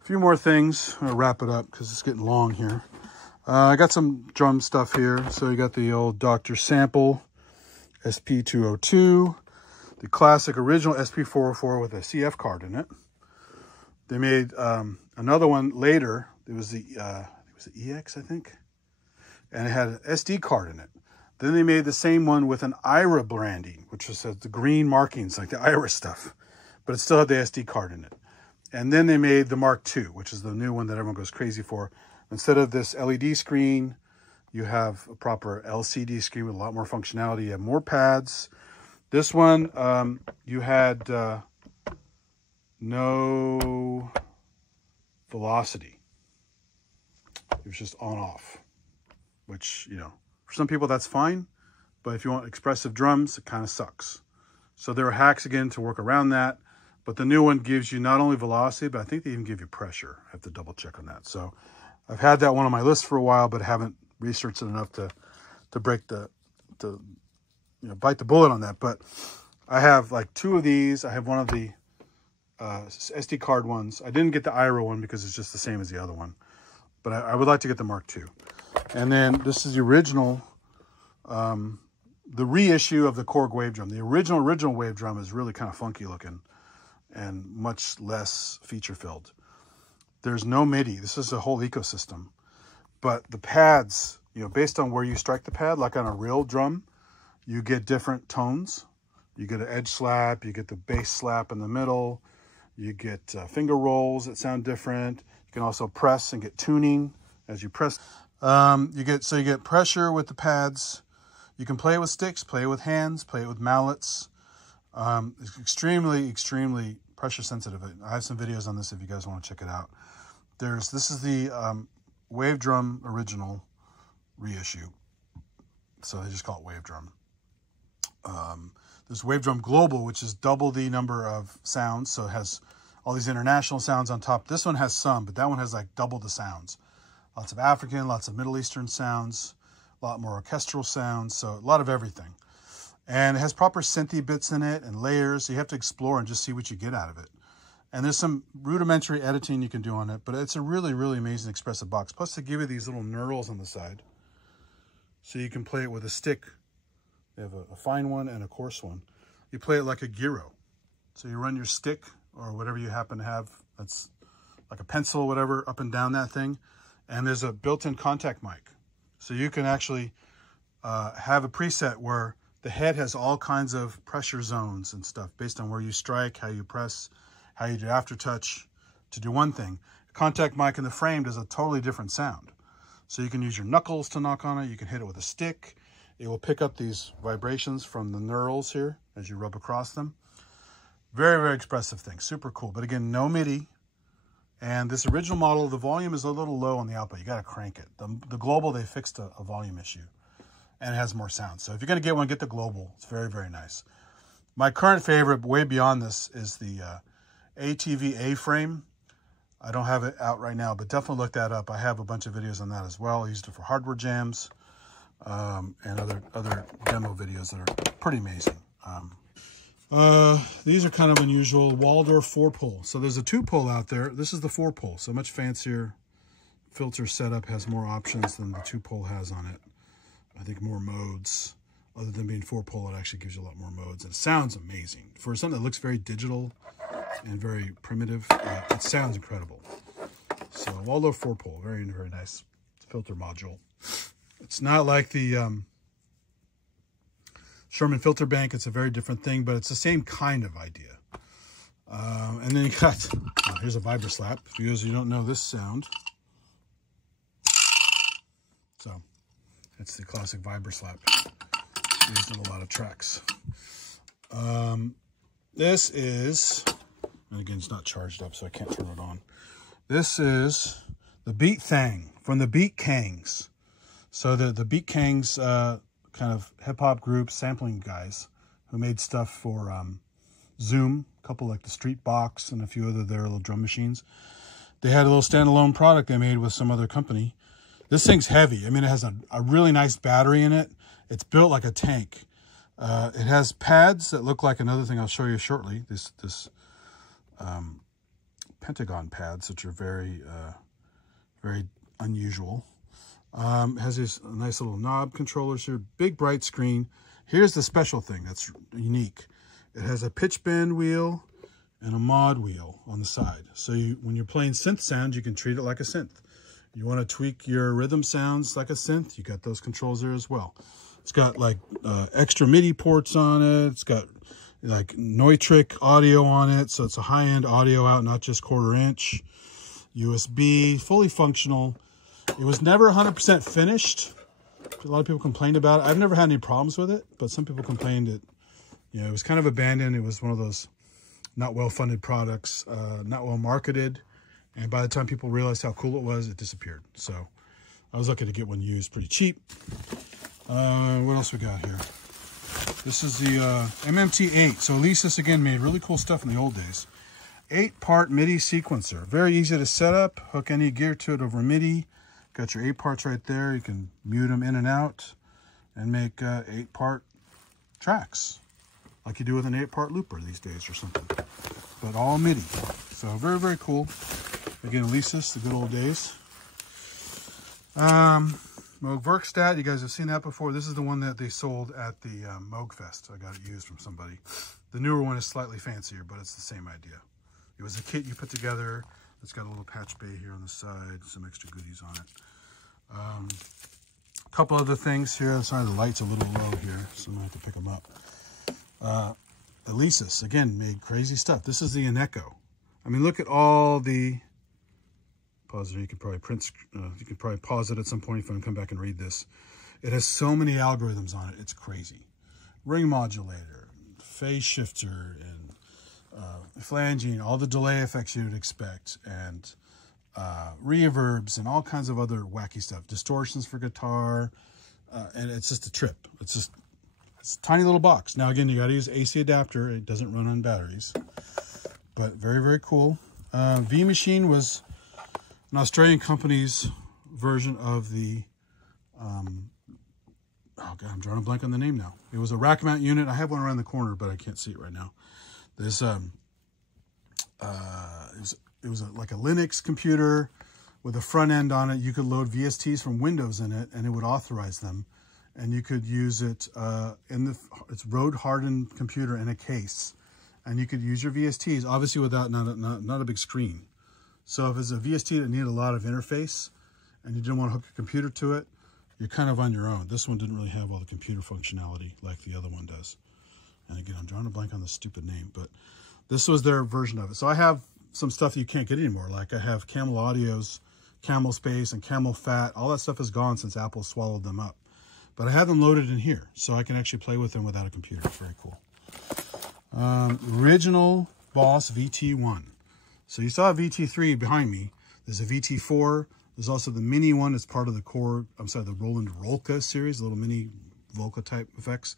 A few more things. I'm gonna wrap it up because it's getting long here. I got some drum stuff here. So you got the old Dr. Sample SP202, the classic original SP404 with a CF card in it. They made another one later. It was the EX, I think, and it had an SD card in it. Then they made the same one with an IRA branding, which was the green markings, like the IRA stuff, but it still had the SD card in it. And then they made the Mark II, which is the new one that everyone goes crazy for. Instead of this LED screen, you have a proper LCD screen with a lot more functionality. You have more pads. This one, you had no velocity. It was just on-off, which, you know, for some people that's fine. But if you want expressive drums, it kind of sucks. So there are hacks, again, to work around that. But the new one gives you not only velocity, but I think they even give you pressure. I have to double check on that. So I've had that one on my list for a while, but haven't researched it enough to break bite the bullet on that. But I have like 2 of these. I have one of the SD card ones. I didn't get the IRA one because it's just the same as the other one. But I would like to get the Mark II. And then this is the original, the reissue of the Korg wave drum. The original wave drum is really kind of funky looking and much less feature filled. There's no MIDI. This is a whole ecosystem. But the pads, you know, based on where you strike the pad, like on a real drum, you get different tones. You get an edge slap, you get the bass slap in the middle, you get finger rolls that sound different. You can also press and get tuning as you press. You get pressure with the pads. You can play it with sticks, play it with hands, play it with mallets. It's extremely pressure sensitive. I have some videos on this if you guys want to check it out. This is the Wave Drum original reissue. So they just call it Wave Drum. There's Wave Drum Global, which is double the number of sounds. So it has all these international sounds on top. This one has some, but that one has like double the sounds. Lots of African, lots of Middle Eastern sounds, a lot more orchestral sounds. So a lot of everything. And it has proper synthy bits in it and layers. So you have to explore and just see what you get out of it. And there's some rudimentary editing you can do on it, but it's a really amazing expressive box. Plus they give you these little knurls on the side. So you can play it with a stick. They have a fine one and a coarse one. You play it like a gyro. So you run your stick or whatever you happen to have, that's like a pencil, whatever, up and down that thing. And there's a built-in contact mic. So you can actually have a preset where the head has all kinds of pressure zones and stuff based on where you strike, how you press, how you do aftertouch to do one thing. A contact mic in the frame does a totally different sound. So you can use your knuckles to knock on it. You can hit it with a stick. It will pick up these vibrations from the knurls here as you rub across them. Very expressive thing. Super cool. But again, no MIDI. And this original model, the volume is a little low on the output. You got to crank it. The Global, they fixed a volume issue. And it has more sound. So if you're going to get one, get the Global. It's very nice. My current favorite, way beyond this, is the ATV A-frame. I don't have it out right now, but definitely look that up. I have a bunch of videos on that as well. I used it for hardware jams and other demo videos that are pretty amazing. These are kind of unusual. Waldorf 4-pole. So there's a 2-pole out there. This is the 4-pole. So much fancier filter setup, has more options than the 2-pole has on it. I think more modes. Other than being 4-pole, it actually gives you a lot more modes. And it sounds amazing. For something that looks very digital and very primitive, it sounds incredible. So Waldorf 4-pole, very nice filter module. It's not like the Sherman filter bank. It's a very different thing, but it's the same kind of idea. And then you got, here's a vibra slap. For those of you who don't know this sound. So it's the classic vibra slap. Used in a lot of tracks. This is, and again, it's not charged up, so I can't turn it on. This is the Beat Thang from the Beat Kangs. So the Beat Kangs, kind of hip-hop group, sampling guys who made stuff for Zoom, a couple like the Street Box and a few other their little drum machines. They had a little standalone product they made with some other company. This thing's heavy. I mean, it has a really nice battery in it. It's built like a tank. It has pads that look like another thing I'll show you shortly. This pentagon pads, which are very unusual. It has these nice little knob controllers here. Big bright screen. Here's the special thing that's unique. It has a pitch bend wheel and a mod wheel on the side. So when you're playing synth sounds, you can treat it like a synth. You want to tweak your rhythm sounds like a synth, you got those controls there as well. It's got like extra MIDI ports on it. It's got like Neutrik audio on it. So it's a high-end audio out, not just 1/4 inch. USB, fully functional. It was never 100% finished. A lot of people complained about it. I've never had any problems with it, but some people complained that, it was kind of abandoned. It was one of those not well-funded products, not well marketed. And by the time people realized how cool it was, it disappeared. So I was lucky to get one used pretty cheap. What else we got here? This is the MMT8. So Alesis, again, made really cool stuff in the old days. 8-part MIDI sequencer. Very easy to set up. Hook any gear to it over MIDI. Got your 8 parts right there. You can mute them in and out and make 8-part tracks like you do with an 8-part looper these days or something. But all MIDI. So very, very cool. Again, Alesis, the good old days. Moog Werkstatt, you guys have seen that before. This is the one that they sold at the MoogFest. I got it used from somebody. The newer one is slightly fancier, but it's the same idea. It was a kit you put together. It's got a little patch bay here on the side, some extra goodies on it. A couple other things here. Sorry, the light's a little low here, so I'm gonna have to pick them up. Alesis, again, made crazy stuff. This is the Ineco. I mean, look at all the... Pause it. You could probably you could probably pause it at some point if you want to come back and read this. It has so many algorithms on it. It's crazy. Ring modulator, phase shifter, and flanging, all the delay effects you'd expect, and reverbs, and all kinds of other wacky stuff. Distortions for guitar, and it's just a trip. It's a tiny little box. Now, again, you got to use AC adapter. It doesn't run on batteries, but very, very cool. V Machine was an Australian company's version of the, oh God, I'm drawing a blank on the name now. It was a rack mount unit. I have one around the corner, but I can't see it right now. There's, it was like a Linux computer with a front end on it. You could load VSTs from Windows in it, and it would authorize them. And you could use it it's road hardened computer in a case, and you could use your VSTs, obviously without not a big screen. So if it's a VST that needed a lot of interface and you didn't want to hook a computer to it, you're kind of on your own. This one didn't really have all the computer functionality like the other one does. And again, I'm drawing a blank on the stupid name, but this was their version of it. So I have some stuff that you can't get anymore. Like I have Camel Audio's Camel Space and Camel Fat. All that stuff is gone since Apple swallowed them up. But I have them loaded in here, so I can actually play with them without a computer. It's very cool. Original Boss VT1. So you saw a VT3 behind me. There's a VT4. There's also the mini one. It's part of the the Roland Rolka series, little mini Volca type effects.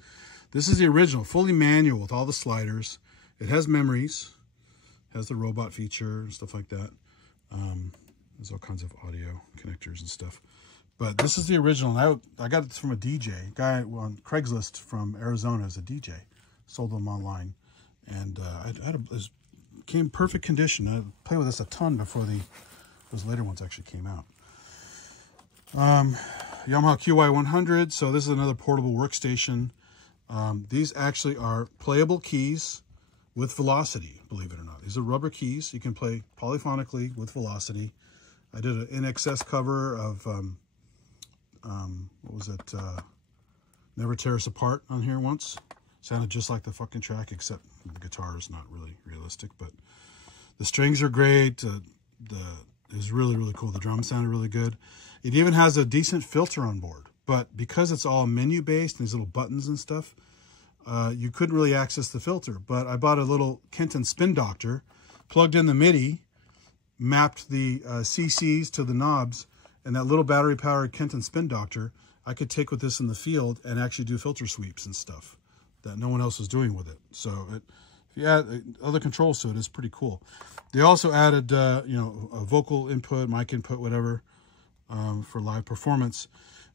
This is the original, fully manual with all the sliders. It has memories, has the robot feature and stuff like that. There's all kinds of audio connectors and stuff. But this is the original. And I got it from a DJ. Guy on Craigslist from Arizona is a DJ. Sold them online. And it came perfect condition. I played with this a ton before those later ones actually came out. Yamaha QY100. So this is another portable workstation. These actually are playable keys with velocity, believe it or not. These are rubber keys. You can play polyphonically with velocity. I did an NXS cover of, what was it? Never Tear Us Apart on here once. Sounded just like the fucking track, except the guitar is not really realistic, but the strings are great. It was really, really cool. The drums sounded really good. It even has a decent filter on board, but because it's all menu-based and these little buttons and stuff, you couldn't really access the filter. But I bought a little Kenton Spin Doctor, plugged in the MIDI, mapped the CCs to the knobs, and that little battery-powered Kenton Spin Doctor, I could take with this in the field and actually do filter sweeps and stuff that no one else was doing with it. So if you add other controls to it, it's pretty cool. They also added, a vocal input, mic input, whatever, for live performance.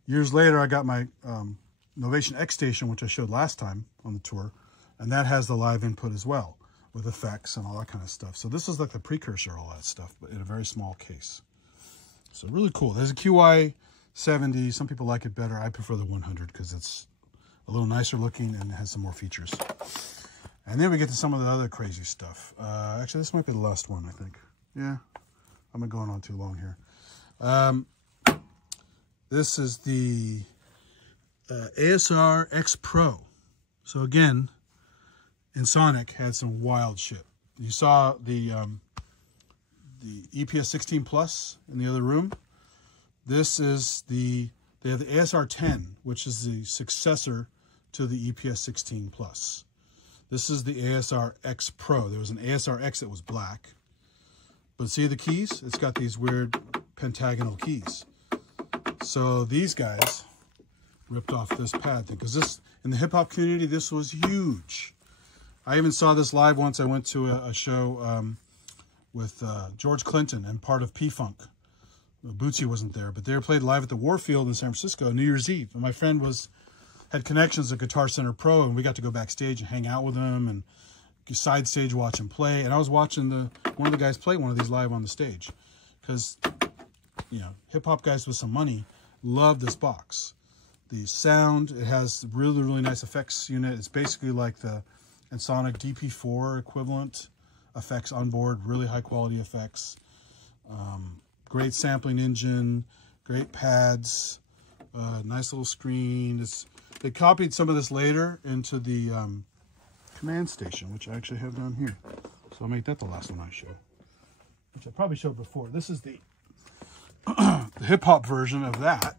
Years later, I got my Novation X Station, which I showed last time on the tour, and that has the live input as well, with effects and all that kind of stuff. So this is like the precursor of all that stuff, but in a very small case. So really cool. There's a QY70. Some people like it better. I prefer the 100 because it's a little nicer looking and has some more features. And then we get to some of the other crazy stuff. Actually, this might be the last one, I think. Yeah, I'm not going on too long here. This is the ASR X Pro. So again, Ensoniq had some wild shit. You saw the EPS 16 Plus in the other room. This is they have the ASR 10, which is the successor to the EPS 16 Plus. This is the ASR X Pro. There was an ASR X that was black. But see the keys? It's got these weird pentagonal keys. So these guys ripped off this pad thing, because this, in the hip hop community, this was huge. I even saw this live once. I went to a show with George Clinton and part of P-Funk. Bootsy wasn't there, but they were played live at the Warfield in San Francisco, New Year's Eve. And my friend had connections at Guitar Center Pro, and we got to go backstage and hang out with him and side stage watch him play. And I was watching one of the guys play one of these live on the stage, because, you know, hip hop guys with some money love this box. The sound, it has really, really nice effects unit. It's basically like the Ensoniq DP4 equivalent effects on board, really high quality effects. Great sampling engine, great pads, nice little screen. They copied some of this later into the command station, which I actually have down here. So I'll make that the last one I show, which I probably showed before. This is the, the hip hop version of that,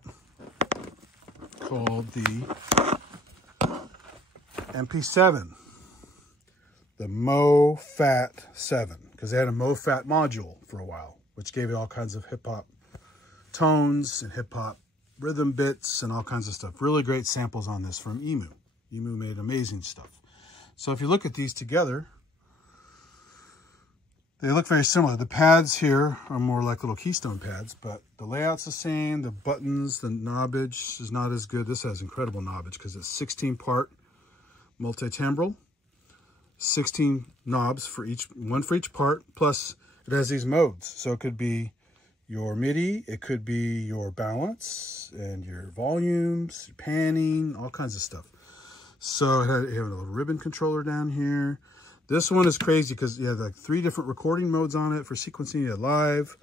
called the MP7, the MoFat 7, because they had a MoFat module for a while, which gave you all kinds of hip hop tones and hip hop rhythm bits and all kinds of stuff. Really great samples on this from Emu. Emu made amazing stuff. So if you look at these together, they look very similar. The pads here are more like little keystone pads, but the layout's the same. The buttons, the knobbage is not as good. This has incredible knobbage because it's 16-part multi-timbral, 16 knobs for each, one for each part, plus it has these modes. So it could be your MIDI, it could be your balance and your volumes, panning, all kinds of stuff. So you have a little ribbon controller down here. This one is crazy because you have like 3 different recording modes on it for sequencing. You had live,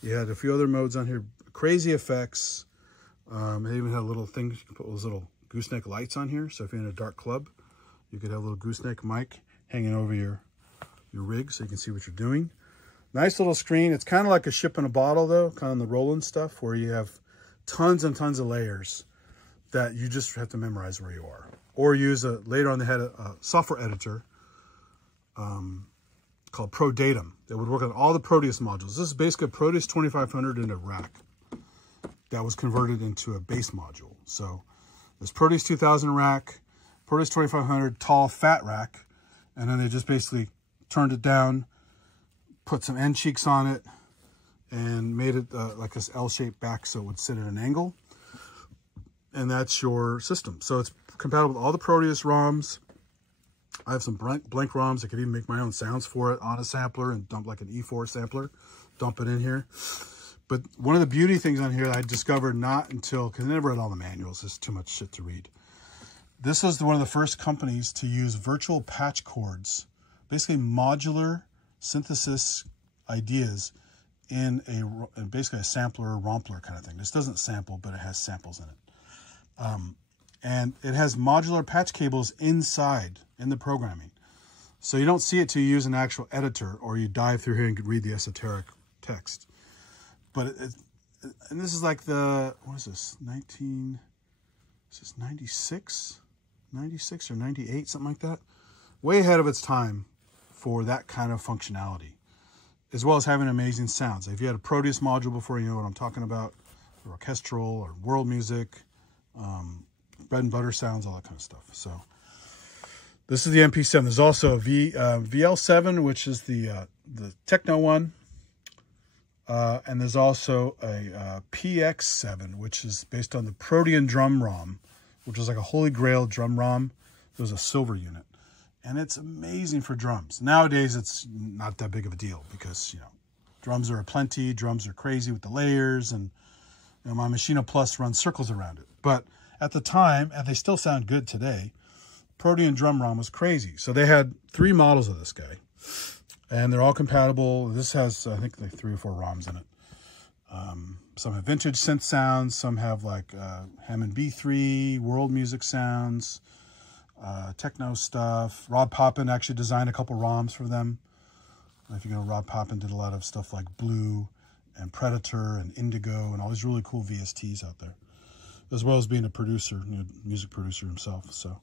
you had a few other modes on here, crazy effects. It even had a little thing, you can put those little gooseneck lights on here. So if you're in a dark club, you could have a little gooseneck mic hanging over your rig so you can see what you're doing. Nice little screen. It's kind of like a ship in a bottle though, kind of the Roland stuff where you have tons and tons of layers that you just have to memorize where you are. Or use later on they had a software editor called ProDatum that would work on all the Proteus modules. This is basically a Proteus 2500 in a rack that was converted into a base module. So there's Proteus 2000 rack, Proteus 2500 tall fat rack, and then they just basically turned it down, put some end cheeks on it, and made it like this L-shaped back so it would sit at an angle. And that's your system. So it's compatible with all the Proteus ROMs. I have some blank ROMs. I could even make my own sounds for it on a sampler and dump like an E4 sampler, dump it in here. But one of the beauty things on here I discovered not until, because I never read all the manuals, there's too much shit to read. This was one of the first companies to use virtual patch cords, basically modular synthesis ideas in basically a sampler or rompler kind of thing. This doesn't sample, but it has samples in it. And it has modular patch cables inside in the programming. So you don't see it till you use an actual editor or you dive through here and read the esoteric text. But and this is like the, what is this, 96? 96 or 98, something like that. Way ahead of its time for that kind of functionality, as well as having amazing sounds. If you had a Proteus module before, you know what I'm talking about, or orchestral or world music, bread and butter sounds, all that kind of stuff. So this is the MP7. There's also a VL7, which is the techno one. And there's also a PX7, which is based on the Protean drum ROM, which is like a holy grail drum ROM. There's a silver unit. And it's amazing for drums. Nowadays, it's not that big of a deal because, you know, drums are aplenty, drums are crazy with the layers, and you know, my Machino Plus runs circles around it. But at the time, and they still sound good today, Protean drum ROM was crazy. So they had 3 models of this guy, and they're all compatible. This has, I think, like 3 or 4 ROMs in it. Some have vintage synth sounds. Some have like Hammond B3, world music sounds, techno stuff. Rob Poppin actually designed a couple ROMs for them. If you know, Rob Poppin did a lot of stuff like Blue and Predator and Indigo and all these really cool VSTs out there, as well as being a producer, music producer himself. So,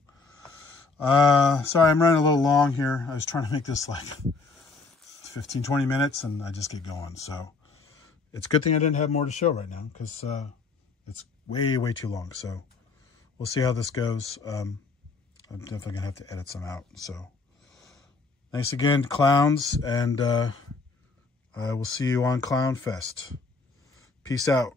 sorry, I'm running a little long here. I was trying to make this like 15, 20 minutes and I just get going. So it's a good thing I didn't have more to show right now because it's way, way too long. So we'll see how this goes. I'm definitely gonna have to edit some out. So thanks again, clowns, and I will see you on CLOWNFEST. Peace out.